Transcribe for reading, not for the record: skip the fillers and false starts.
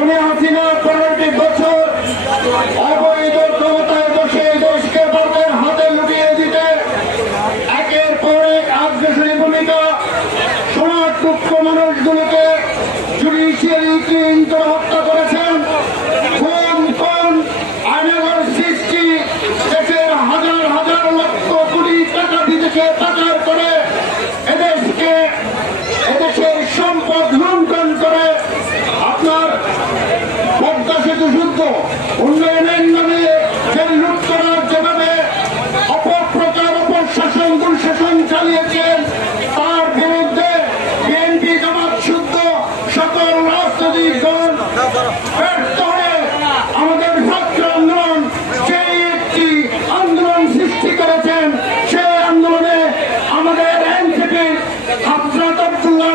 খুনি হাসিনা 15টি বছর অবৈধ ক্ষমতায় বসে দেশকে ভারতের হাতে লুটিয়ে দিতে একের পর এক আগ্রাসী ভূমিকা সোনাটুকু মানুষগুলোকে জুডিশিয়ারি ক্লিন করে হত্যা করেছেন। আয়নাঘর সৃষ্টি, দেশের হাজার হাজার লক্ষ কোটি টাকা বিদেশে পাচার করে এদেশের সম্পদ লুণ্ঠন করে আপনার পদ্মা সেতু যুদ্ধ উন্নয়নের নামে যে লুট করার যেভাবে অপপ্রচার অপশাসন দুঃশাসন চালিয়েছেন তার বিরুদ্ধে বিএনপি জামাত শুদ্ধ সকল রাজনৈতিক দল ব্যর্থ হয়ে আমাদের ছাত্র আন্দোলন সেই একটি আন্দোলন সৃষ্টি করেছেন। সেই আন্দোলনে আমাদের এনসিপি হাফিজ আব্দুল্লাহ